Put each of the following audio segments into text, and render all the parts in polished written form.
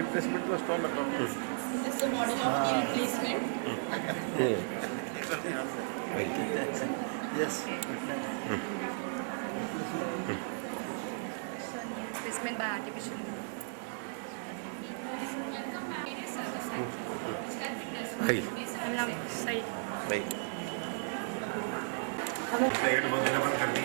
replacement was stone account. This is a model of key replacement. Yes. Replacement by artificial. Baik. Side. Baik. Saya bagi nama kami.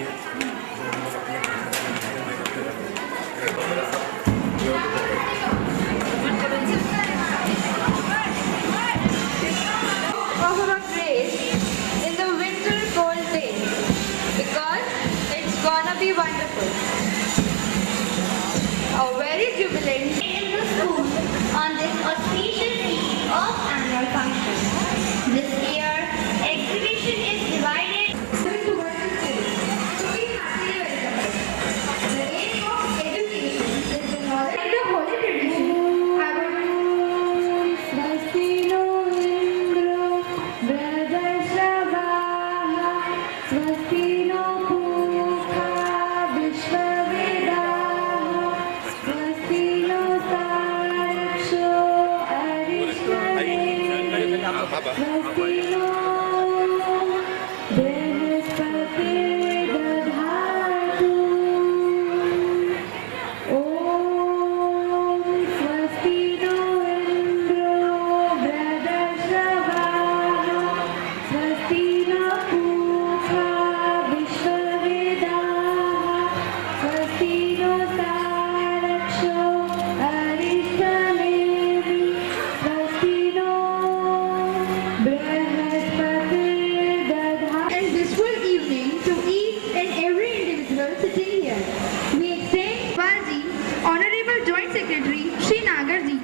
Of her grace in the winter cold day because it's gonna be wonderful. A very jubilant in the school on this auspicious eve of annual function. This year, exhibition is divided to work with children. So we happily welcome them. The aim of education is the knowledge and the holy tradition. I would Swastino Indra Vrajashavaha Swastino Pukha Vishwavedaha Swastino Taraksho Arishtadevi Swastino Brihaspati Dadhatu Om Swastino Indro Vrajashavaha Swastino Pukha Vishwavedaha Swastino Taraksho Arishtadevi Swastino Brihaspati Dadhatu. And this full evening to each and every individual sitting here. We extend Baji, Honorable Joint Secretary Shri Nagarji.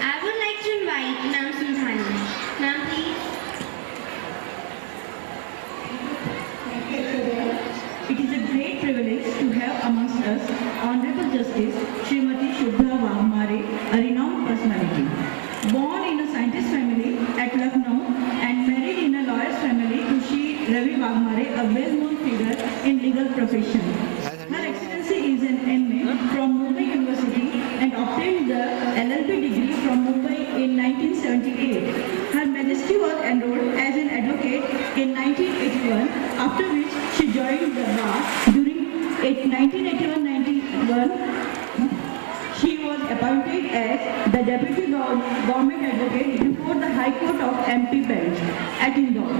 I would like to invite Nam Sundhani. Ma'am, please. It is a great privilege to have amongst us Honorable Justice Srimati Shubha Wagmare, a renowned personality. Born in a scientist family at Lucknow and married in a lawyer's family to Shri Ravi Wagmare, a well-known figure in legal profession. Her Excellency is an MA from Mumbai University and obtained the LLB degree from Mumbai in 1978. Her Majesty was enrolled as an advocate in 1981, after which she joined the bar. During 1981-91, she was appointed as the Deputy Government Advocate before the High Court of MP bench at Indore.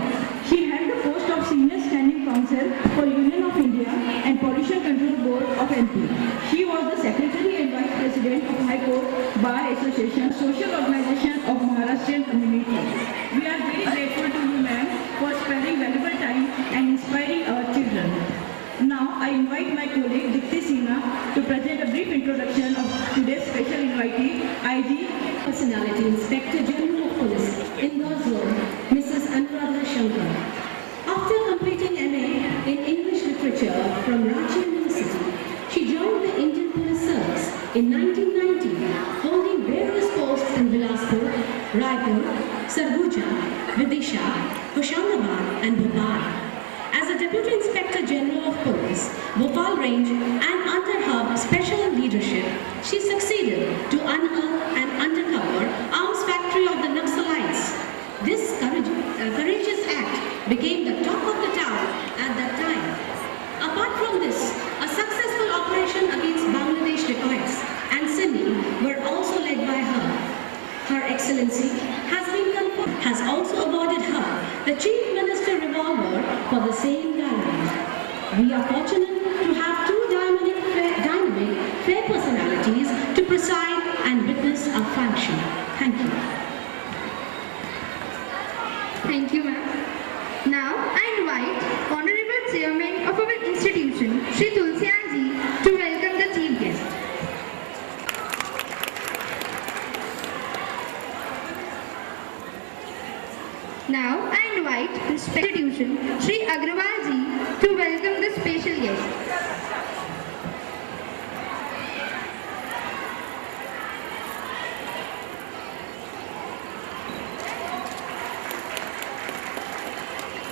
She held the post of Senior Standing Counsel for Union of India and Pollution Control Board of MP. She was the Secretary and Vice President of High Court Bar Association, social organization of Maharashtrian community. We are very grateful to you, ma'am, for sparing valuable time and inspiring our children. Now, I invite my colleague Dikti Sinha to present a brief introduction of today's special invitee, IG Personality Inspector General of Police in Goswell, Mrs. Anuradha Shankar. After completing MA in English Literature from Ranchi University, she joined the Indian Police Service in 1990, holding various posts in Bilaspur, Raipur, Sarguja, Vidisha, Hoshiarabad and Bhopal. As a Deputy Inspector General of Police, Bhopal Range and under her special leadership, she succeeded to unearth and undercover arms factory of the Naxalites. This courageous act became the talk of the town at that time. Apart from this, a successful operation against Bangladesh dacoits and Sindhi were also led by her. Her Excellency has also awarded her the Chief Minister Revolver for the same gallery. We are fortunate to have two dynamic, fair personalities to preside and witness our function. Thank you. Thank you, ma'am. Now, I invite invite Honorable Chairman of our institution, Shri Tulsian Ji, to welcome the chief guest. Now I invite institution, Shri Agrawal Ji, to welcome the special guest.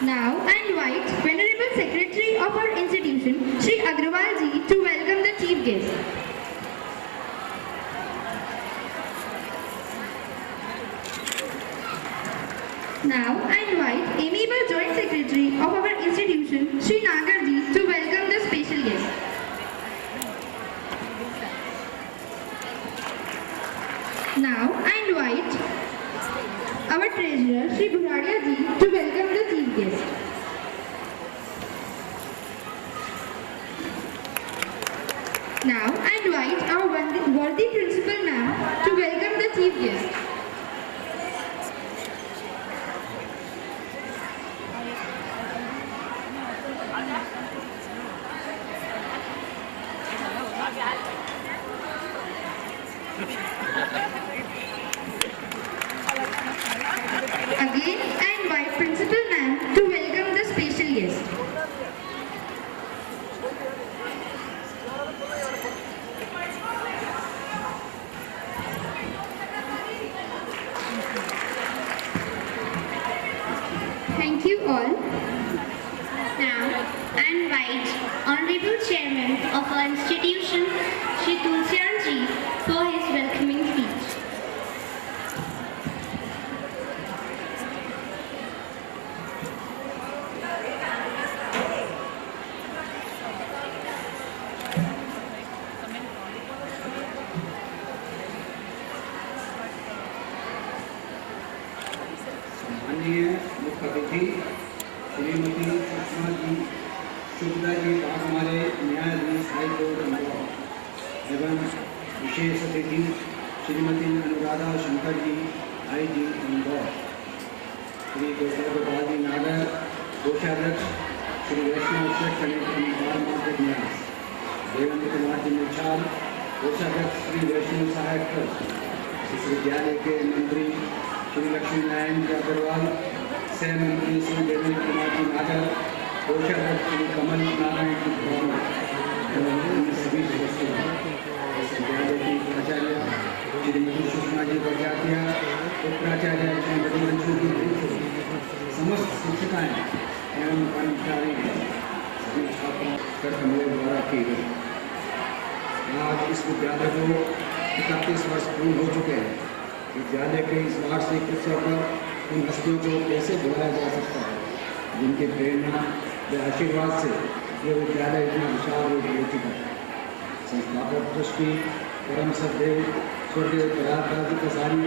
Now I invite Venerable Secretary of our institution, Shri Agrawal Ji, to welcome the chief guest. Now I invite Amiable Joint Secretary of our institution, Shri Nagar Ji, to welcome the special guest. Now I invite our treasurer, Shri Bhuradia Ji, to welcome the chief guest. Now I invite our worthy principal ma'am to welcome the chief guest. Again, I invite Principal Ma'am to welcome the special guest. Thank you all. Now, I invite Honorable Chairman of our institution, Shri Tulsian Ji, for his welcoming speech. माननीय मुख्य अतिथि श्रीमती सुषमा जी शुक्ला जी हमारे न्यायाधीश high court Indore एवं विशेष अतिथि Shrimati Anuradha Shankar ji IG Indore, Shri Gopal ji नागर कोषाध्यक्ष, श्री वैष्णव Sheikh collector market न्यास, देवेंद्र कुमार जी मिछाल कोषाध्यक्ष, श्री वैष्णव सहायक ट्रस्ट, विश्वविद्यालय के मंत्री श्री लक्ष्मी नारायण जी अग्रवाल, सह मंत्री श्री देवेंद्र कुमार जी नागर, कोषाध्यक्ष श्री कमल नारायण जी गौरव एवं अन्य सभी सदस्यों, विश्वविद्यालय की प्राचार्य श्रीमती सुषमा जी प्रजातिया, उपप्राचार्य श्री रघुवंशी जी, समस्त शिक्षिकाएँ एवं कर्मचारी सभी छात्रों मेरे द्वारा की गई। आज इस विद्यालय को 31 वर्ष पूर्ण हो चुके हैं। विद्यालय के इस वार्षिक उत्सव पर उन हस्तियों को कैसे भुलाया जा सकता है जिनके प्रेरणा व आशीर्वाद से ये विद्यालय इतना विशाल रूप ले चुका है। संस्थापक ट्रस्टी परम सदैव स्वर्गीय प्रयागराज जी कसारी,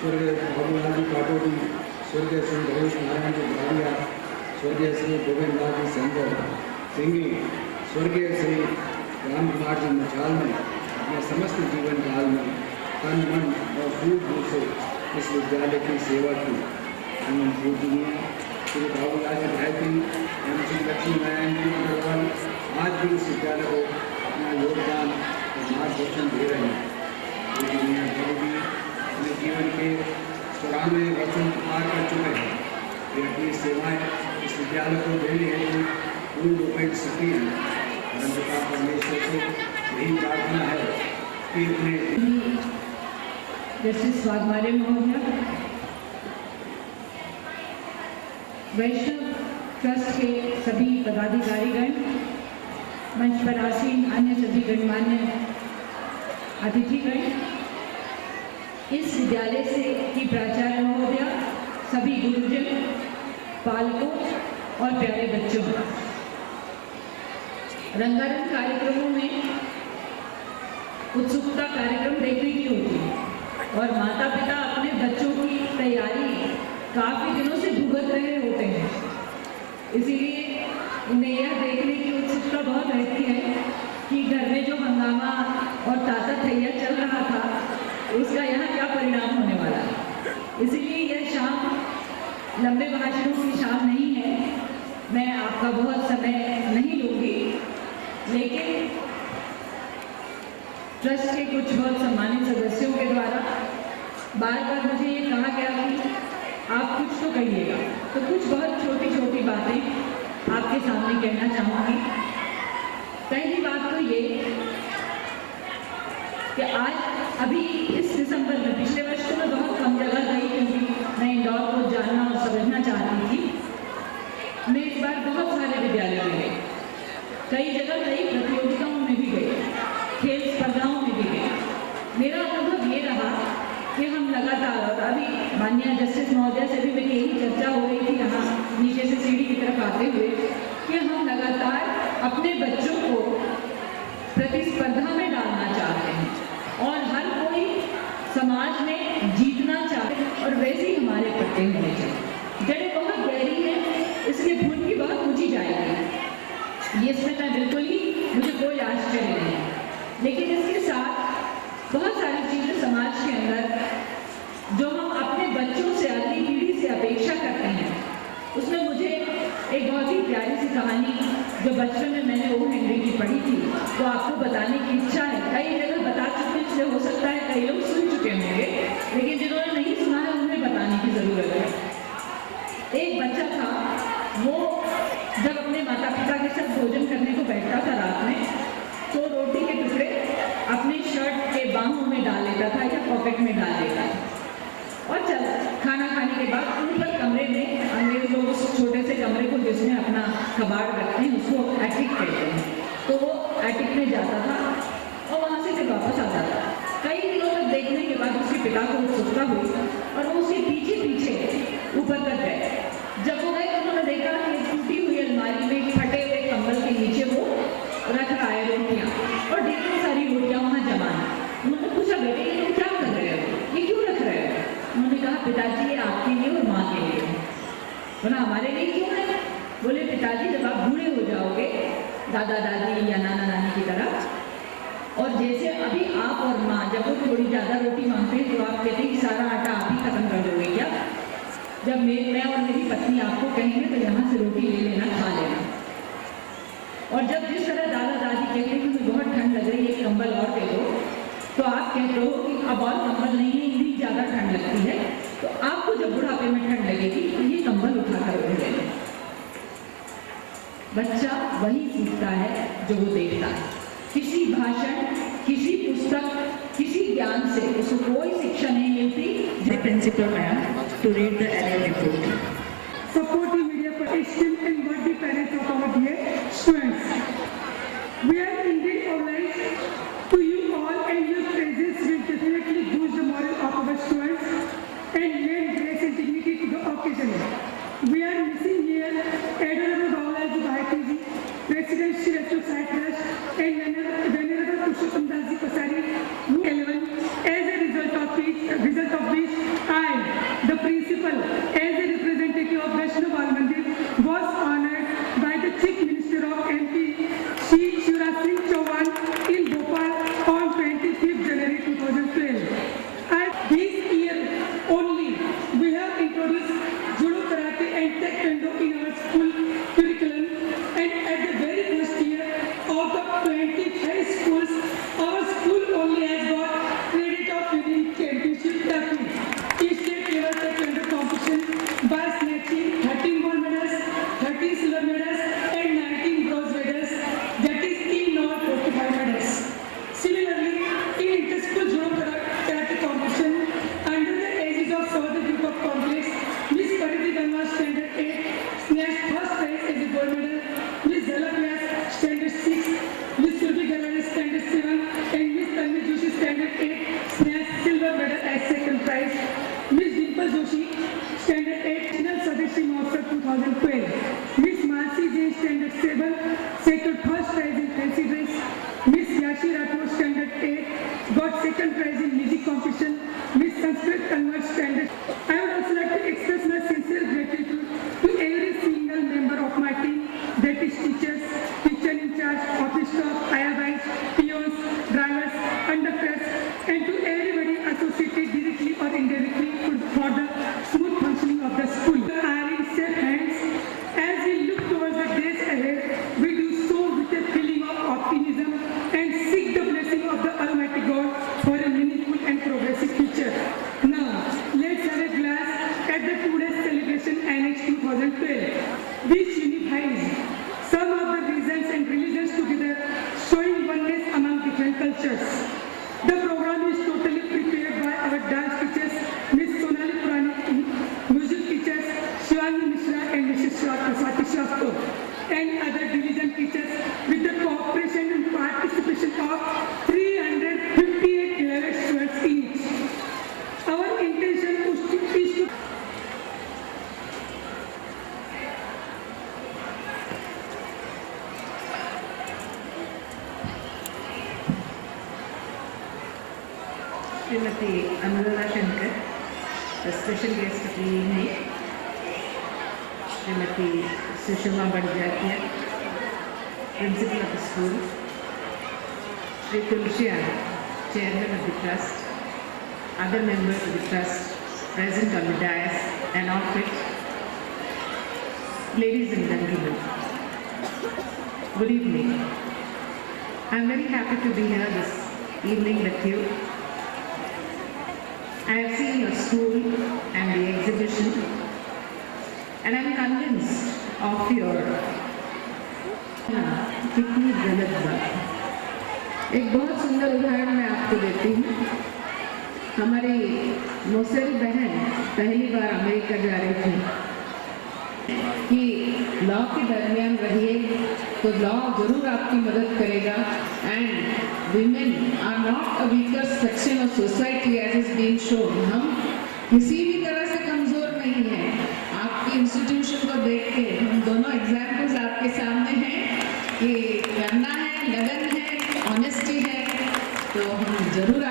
स्वर्गीय बाबूलाल जी काटोटी, स्वर्गीय श्री गणेश नारायण जी गुरारिया, स्वर्गीय श्री गोविंद लाल जी सिंघी, स्वर्गीय श्री राम कुमार जी मिछाल ने अपने समस्त जीवन काल में तन मन और सूझबूझ से इस विद्यालय की सेवा की। एवं पूजनीय श्री बाबूलाल जी भारती एवं श्री लक्ष्मी नारायण जी अग्रवाल आज भी इस विद्यालय को अपना योगदान और मार्गदर्शन दे रहे हैं। पूजनीय बाबू जी अपने जीवन के 94 वर्षों पार कर चुके हैं। वे अपनी सेवाएँ इस विद्यालय को देने हेतु पूर्ण रूपेण सक्रिय हैं। परंतु परमेश्वर से यही प्रार्थना है कि उन्हें जस्टिस वाघमारे महोदय, वैष्णव ट्रस्ट के सभी पदाधिकारीगण, मंच पर आसीन अन्य सभी गणमान्य अतिथिगण, इस विद्यालय से की प्राचार्य महोदय, सभी गुरुजन, पालकों और प्यारे बच्चों, रंगारंग कार्यक्रमों में उत्सुकता कार्यक्रम देखने की होती है और माता पिता अपने बच्चों की तैयारी काफ़ी दिनों से भुगत रहे होते हैं। इसीलिए उन्हें यह देखने की उत्सुकता बहुत रहती है कि घर में जो हंगामा और ताता थैया चल रहा था उसका यहाँ क्या परिणाम होने वाला है। इसीलिए यह शाम लंबे भाषणों की शाम नहीं है, मैं आपका बहुत समय नहीं लूँगी, लेकिन ट्रस्ट के कुछ बहुत सम्मानित सदस्यों के द्वारा बार बार मुझे ये कहा गया कि आप कुछ तो कहिएगा, तो कुछ बहुत छोटी छोटी बातें आपके सामने कहना चाहूँगी। पहली बात तो ये कि आज अभी इस दिसंबर में, पिछले वर्ष तो मैं बहुत कम जगह गई क्योंकि मैं इंदौर को जानना और समझना चाहती थी। मैं इस बार बहुत सारे विद्यालयों में गई, कई जगह कई प्रतियोगिताओं में भी गई, खेल स्पर्धाओं में भी गई। मेरा अनुभव ये रहा कि हम लगातार, और अभी माननीय जस्टिस महोदय से भी मेरी यही चर्चा हो रही थी यहाँ नीचे से सीढ़ी की तरफ आते हुए, कि हम लगातार अपने बच्चों को प्रतिस्पर्धा में डालना चाहते हैं और हर कोई समाज में जीतना चाहते हैं, और वैसे ही हमारे पट्टे होने चाहिए। जड़ें बहुत गहरी हैं, इसलिए फूल की बहुत ऊंची जाएगी, ये इसमें मैं बिल्कुल ही, मुझे कोई आश्चर्य नहीं है। लेकिन इसके साथ बहुत सारी चीज़ें समाज के अंदर जो हम अपने बच्चों से, अगली पीढ़ी से अपेक्षा करते हैं, उसमें मुझे एक बहुत ही प्यारी सी कहानी जो बचपन में मैंने ओ हेनरी की पढ़ी थी, तो आपको बताने की इच्छा है। कई जगह बता चुके, इसलिए हो सकता है कई लोग सुन चुके होंगे, लेकिन जिन्होंने नहीं सुना है उन्हें बताने की ज़रूरत है। एक बच्चा था, वो जब अपने माता पिता के साथ भोजन करने को बैठता था रात में, तो रोटी के टुकड़े अपने शर्ट के बाहों में डाल लेता था या पॉकेट में डाल लेता था, और चल खाना खाने के बाद ऊपर कमरे में, अंग्रेज लोग उस छोटे से कमरे को जिसमें अपना कबाड़ रखते हैं उसको एटिक कहते हैं, तो वो एटिक में जाता था और वहाँ से फिर वापस आ जाता था। कई दिनों तक देखने के बाद उसके पिता को उत्सुकता हुई और वो उसके पीछे पीछे ऊपर तक गए। जब वो गए तो उन्होंने देखा कि टूटी हुई अलमारी में फटे हुए कंबल के नीचे वो रख रहा है रोटियाँ, और ढेर सारी रोटियाँ वहाँ जमा है। उन्होंने पूछा, बेटे ये तुम क्या कर रहे हो, ये क्यों रख रहे हो? उन्होंने कहा, पिताजी ये आपके लिए और माँ के लिए। बोला, हमारे लिए क्यों है? बोले, पिताजी जब आप बूढ़े हो जाओगे, दादा दादी या नाना नानी की तरह, और जैसे अभी आप और माँ जब वो थोड़ी ज़्यादा रोटी मांगते हैं तो आप कहते हैं कि सारा आटा आप ही खत्म कर दोगे क्या? जब मैं और मेरी पत्नी आपको कहेंगे तो यहाँ से रोटी ले लेना, खा लेना। और जब जिस तरह दादा दादी कहते हैं कि मुझे बहुत ठंड लग रही है, एक कंबल और दे दो, तो आप कहते हो कि अब और कंबल नहीं है, इतनी ज़्यादा ठंड लगती है, तो आपको जब बुढ़ापे में ठंड लगेगी तो ये कंबल उठाकर ओढ़ लेना। बच्चा वही सीखता है जो वो देखता है। किसी भाषण, किसी पुस्तक, किसी ज्ञान से उसको कोई शिक्षा नहीं मिलती। The principal ma'am to read the annual report. Supporting media for esteemed and worthy parents of our dear students. We are indeed obliged to you all, and your presence will definitely boost the morale of our students and lend grace and dignity to the occasion. We are missing here Adorable Bawalaji Bharati, President Shri Ashok Sai Trust, and Venerable Purushottam Das Ji Pasari, who 11, as a result of which I, the principal, as a representative of Vaishnav Bal Mandir, was honored by the Chief Minister of MP, Shri Shivraj Singh Chauhan, in Bhopal on 25th January 2012. This year only, we have introduced Judo Karate and Taekwondo in our school curriculum, and at the very first year of the 25 schools, our school only has got credit of winning championship trophy. State level Taekwondo competition by snatching 13 gold medals, 13 silver medals, and 19 bronze medals, that is in all 45 medals. Similarly, in inter-school judo karate competition, under the aegis of Saurabh Group of Complex, Miss Pariti Ganwa Standard 8 snatched first prize as a gold medal, Miss Zalak Vyas Standard 6, Miss Surbi Garare Standard 7, and Miss Tanvi Joshi Standard 8 snatched silver medal as second prize. Miss Dimple Joshi Standard 8 National Swadeshi Mahotsav 2012. Miss Mansi Jain Standard 7 secured first prize in fancy dress. Miss Yashi Rathore Standard 8 got second prize in music competition. Miss Sanskrit Kanwar Standard. I would also like to express my sincere gratitude to every single member of my team, that is teachers, teacher in charge, office staff, ayabains, peons, drivers, conductors, and to everybody associated directly or indirectly for the smooth functioning of the school. We are in safe hands Srimati Anuradha Shankar, the special guest of the evening, Srimati Sushma Bhattacharya, Principal of the school, Sri Tulsi Anand, Chairman of the Trust, other members of the Trust present on the dais and off it, ladies and gentlemen, good evening. I am very happy to be here this evening with you. I have seen your school and the exhibition, and I am convinced of your कितनी गलत बात। एक बहुत सुंदर उदाहरण मैं आपको देती हूँ। हमारी मोसेल बहन पहली बार अमेरिका जा रही थी कि लॉ के दरमियान रहिए तो लॉ जरूर आपकी मदद करेगा and women are not a weaker section of society as is being shown. हम किसी भी तरह से कमजोर नहीं हैं। आपकी इंस्टीट्यूशन को देख के हम दोनों एग्जाम्पल्स आपके सामने हैं कि करना है, लगन है, ऑनेस्टी है, तो हम जरूर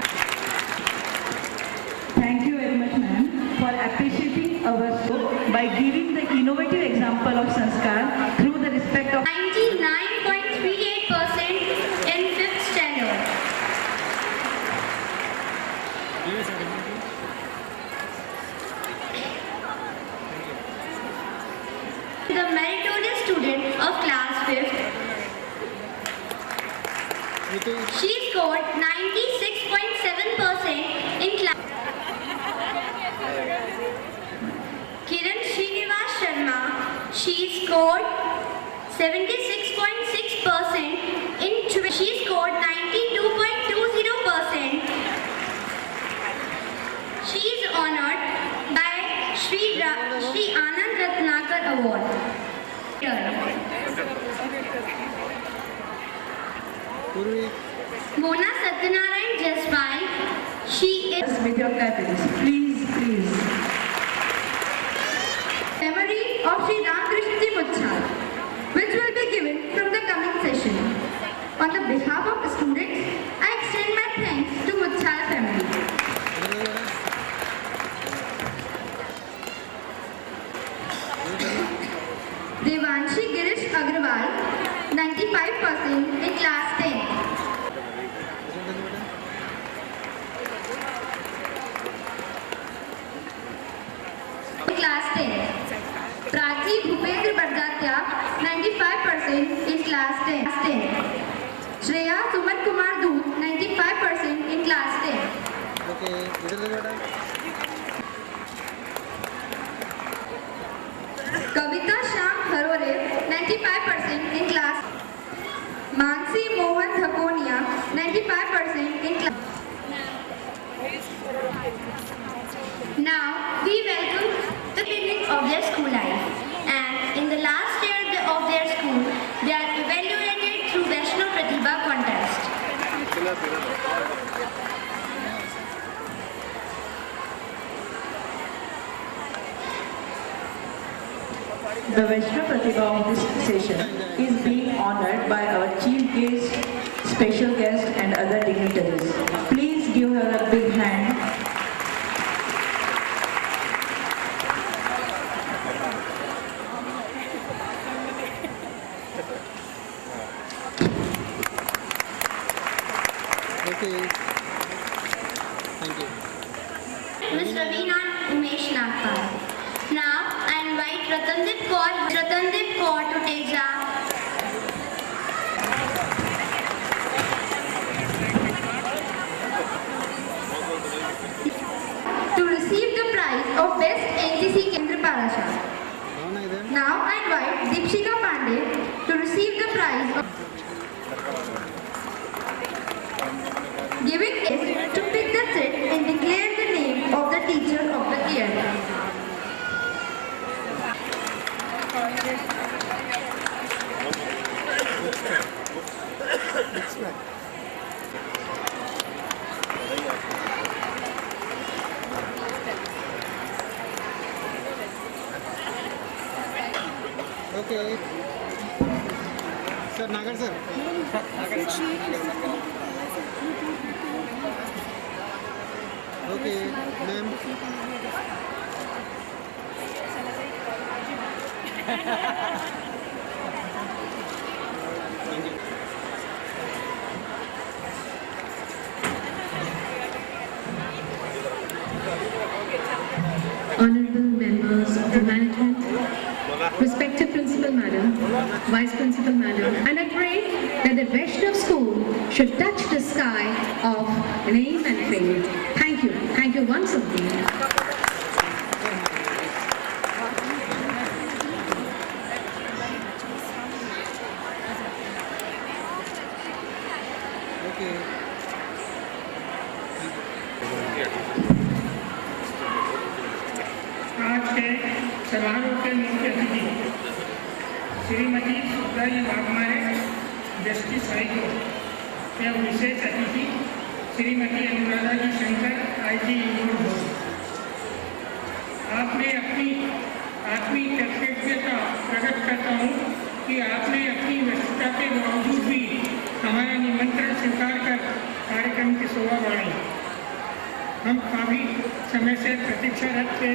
Thank you very much, ma'am, for appreciating our school by giving the innovative example of Sanskar through the respect of 99.38% in 5th standard. The meritorious student of class 5th. She scored 96.7% in class. Kiran Srinivas Sharma, she scored 76.6% in she scored 92.20%. She is honored by Sri Anand Ratnakar Award. Mona Satyanarayan Jaswal, she is with your categories. Please. Memory of Sri Ramakrishna Ji Muchal, which will be given from the coming session. On the behalf of the students, I extend my thanks to Muchal family. Devanshi Girish Agrawal, 95% in class 10. Class 10. Prachi Bhupendra Bhattacharya, 95% in class 10. Shreya Suman Kumar Doot, 95% in class 10. Kavita Shyam Harore, 95% in class. Mansi Mohan Thakonia, 95% in class. Now, we welcome the beginning of their school life, and in the last year of their school, they are evaluated through Vaishnav Pratibha contest. The Vaishnav Pratibha of this session is being honored by our chief guest, special guest and other dignitaries. Please give her a big hand. Ms. Ravina Umesh Nagpal. Now, I invite Ratandip Kaur to take the To receive the prize of Best NCC Kendra Parasha. Now I invite Deepshika Pandey to receive the prize of giving it to pick the set and declare the name of the teacher of the year. Okay. Sir, Nagar sir. Okay, ma'am. Honorable members of the management, respected Principal Madam, Vice Principal Madam, and I pray that the Vaishnav School should touch the sky of name and fame. Thank you. Thank you once again. Okay. आज के समारोह के मुख्य अतिथि Shrimati Shukla ji Waghmare, justice high court एवं विशेष अतिथि श्रीमती अनुराधा जी Shankar, IG Indore board. आपने अपनी आत्मीय कर्तव्यता प्रकट करता हूँ कि आपने अपनी व्यस्तता के बावजूद भी हमारा निमंत्रण स्वीकार कर कार्यक्रम की शोभा बढ़ाई। हम काफ़ी समय से प्रतीक्षारत थे